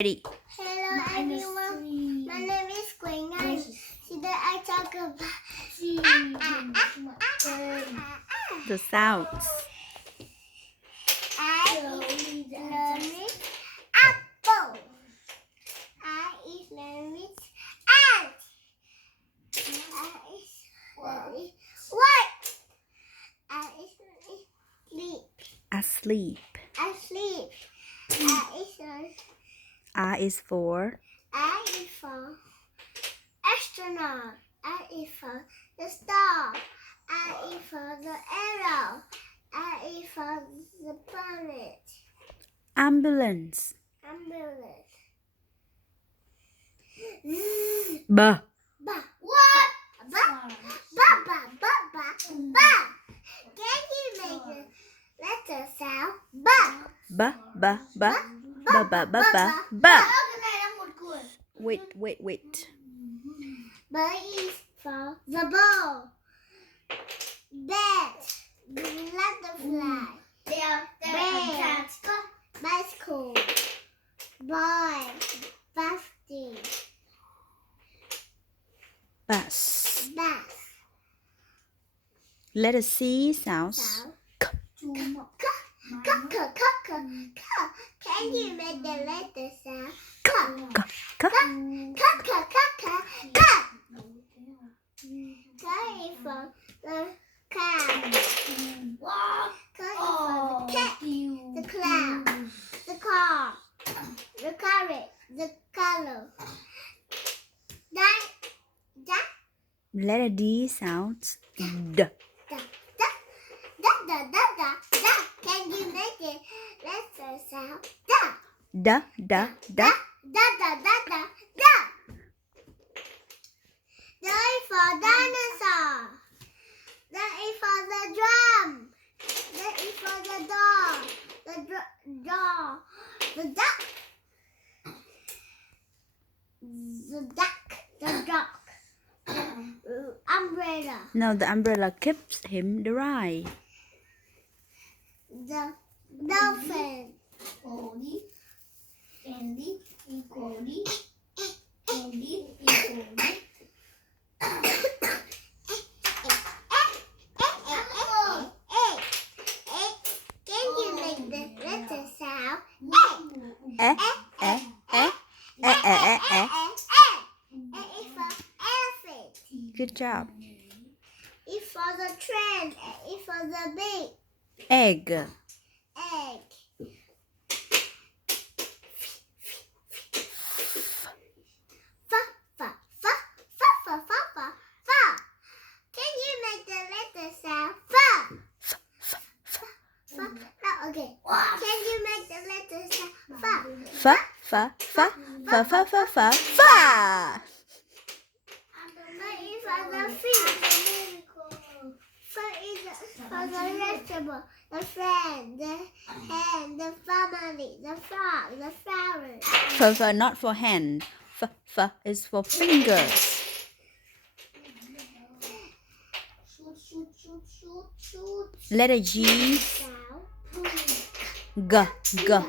Ready. Hello everyone, my name is Queen. Today I talk about The sounds. I is learning apple. I is learning ant. I is learning what? I is learning sleep. Asleep. Asleep. I is learning. A is for I is for astronaut. I is for the star. I is for the arrow. I is for the planet. ambulance. Ambulance. B. Ba. What? Ba. Ba. Ba. Ba. Ba. Ba. Can you make the letter sound? Ba. B. B. B. B. B. B. B. B. Wait. B is for the ball. Bat. Butterfly. Bear. Bicycle. Boy. Basket. Bus. Bus. Letter C sounds. Sound. K. Can you make the letter sound? K. K. K is for the cow. K is for the cat. The cloud. The car. The carrot. The color. That. Letter D sounds. D. Can you make it letter sound? D. D. D. Da. That is for dinosaur. That is for the drum. That is for the dog. The duck. The duck. Umbrella. No, the umbrella keeps him dry. The dolphin. Can you make the letter sound? Eh. Eh. Eh. Eh. Eh. Eh. Eh. A is for elephant. Good job. E for the train. A is for the bee. Egg. Egg. Fa. Can you make the letter sound? Fa. No, okay. Can you make the letter sound? Fa. Fa. Fa. Fa. Fa. Fa. Fa. Fa. Fa. Fa is for the fish. Fa is for the vegetable. The friend. The hand. The family. The frog. The flower. F. Not for hand. F is for fingers. Letter G. Sound. G. G. Can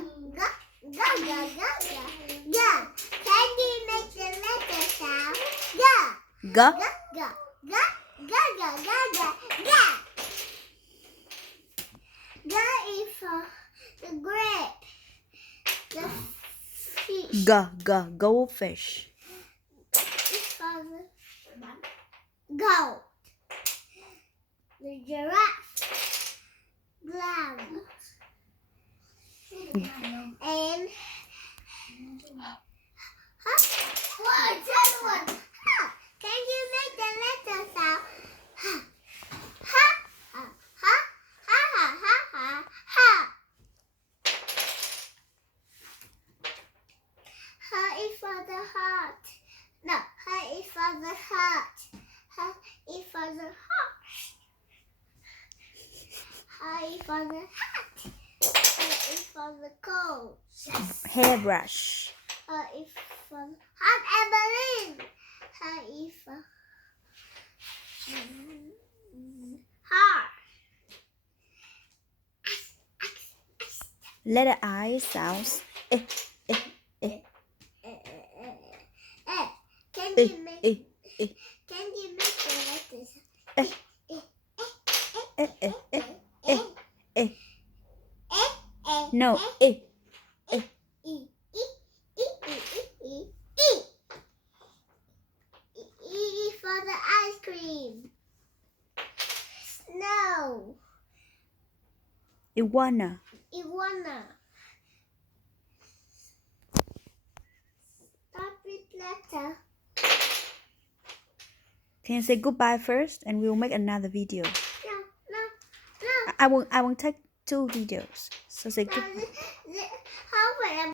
you make the letter sound? G. Ga. Ga is for the grape. The fish G. Goldfish. is for the goat. The giraffe. Lamb. And what? Can you make the letter sound? Ha is for the heart. No, ha is for the heart. Ha is for the heart. Ha is for the hat. Ha is for the coat. Hairbrush. Ha is for Aunt Evelyn. Ha is for heart. Letter I sounds. Eh. you make eh, eh. can you make the letters? No, E for the ice cream. Snow. iguana. Iguana. Start with letter. Can you say goodbye first, and we will make another video. No. I will take 2 videos. So say No, goodbye.